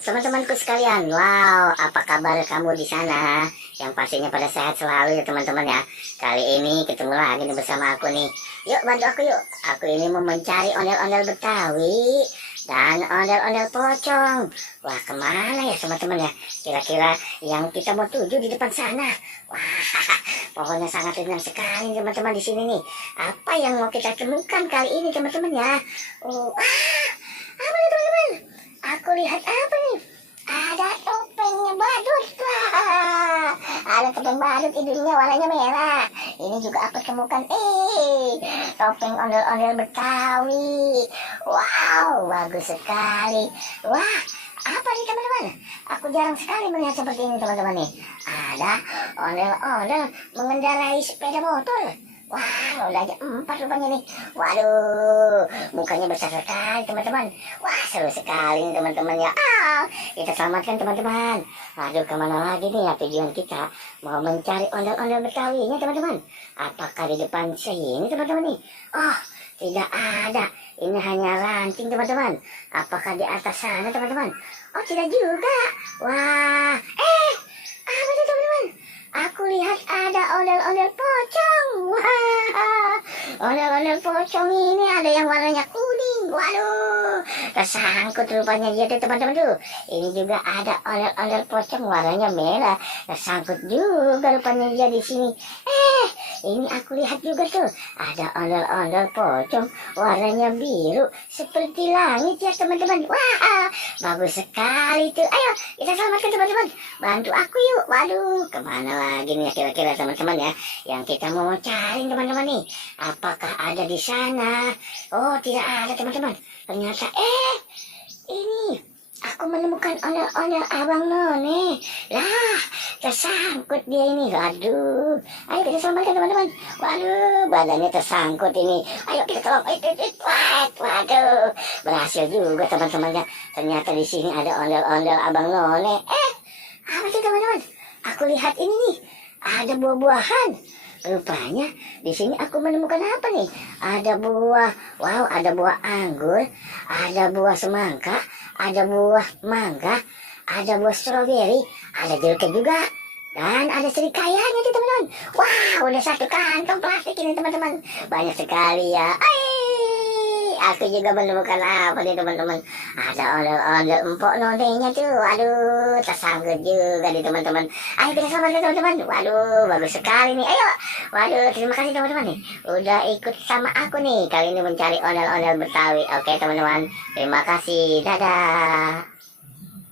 teman-temanku sekalian. Wow, apa kabar kamu di sana? Yang pastinya pada sehat selalu ya teman-teman ya. Kali ini ketemu lagi nih bersama aku nih. Yuk bantu aku yuk. Aku ini mau mencari ondel-ondel Betawi dan ondel-ondel pocong. Wah, kemana ya teman-teman ya? Kira-kira yang kita mau tuju di depan sana. Wah, pokoknya sangat ringan sekali teman-teman di sini nih. Apa yang mau kita temukan kali ini teman-teman ya? Oh, apa nih teman-teman? Aku lihat apa nih? Ada topengnya badut. Wah, ada topeng badut, hidungnya warnanya merah. Ini juga aku temukan. Topeng ondel-ondel Betawi. Wow, bagus sekali. Wah, apa nih teman-teman? Aku jarang sekali melihat seperti ini teman-teman nih. Ada ondel-ondel mengendarai sepeda motor. Wah, rodanya 4 rupanya nih. Waduh, mukanya besar sekali teman-teman. Wah, seru sekali nih teman-teman ya. Kita selamatkan teman-teman. Aduh, kemana lagi nih ya tujuan kita? Mau mencari ondel-ondel Betawinya teman-teman. Apakah di depan sini teman-teman nih? Oh, tidak ada. Ini hanya ranting teman-teman. Apakah di atas sana teman-teman? Oh, tidak juga. Wah, apa itu teman-teman? Aku lihat ada ondel-ondel pocong. Wah, ondel-ondel pocong ini ada yang warnanya kuning. Waduh, tersangkut rupanya dia tuh teman-teman tuh. Ini juga ada ondel-ondel pocong warnanya merah. Tersangkut juga rupanya dia di sini. Ini aku lihat juga tuh ada ondel-ondel pocong warnanya biru seperti langit ya teman-teman. Wah, bagus sekali tuh. Ayo kita selamatkan teman-teman. Bantu aku yuk. Waduh, kemana lagi nih kira-kira teman-teman ya yang kita mau cari teman-teman nih? Apakah ada di sana? Oh, tidak ada teman-teman. Ternyata ini aku menemukan ondel-ondel Abang None. Lah, tersangkut dia ini. Aduh, ayo kita selamatkan teman-teman. Waduh, badannya tersangkut ini. Ayo kita tolong. Waduh, berhasil juga teman-temannya. Ternyata di sini ada ondel-ondel Abang None. Apa sih teman-teman? Aku lihat ini nih, ada buah-buahan. Rupanya di sini aku menemukan apa nih? Ada buah, wow, ada buah anggur, ada buah semangka, ada buah mangga, ada buah stroberi, ada jeruk juga, dan ada serikayanya nih teman-teman. Wah, udah 1 kantong plastik ini teman-teman. Banyak sekali ya. Aku juga menemukan apa nih teman-teman? Ada ondel-ondel empok nonenya tuh. Aduh, tersangkut juga nih teman-teman. Ayo kita selamatkan teman-teman. Waduh, bagus sekali nih. Ayo. Waduh, terima kasih teman-teman nih. Udah ikut sama aku nih. Kali ini mencari ondel-ondel Betawi. Oke teman-teman. Terima kasih. Dadah.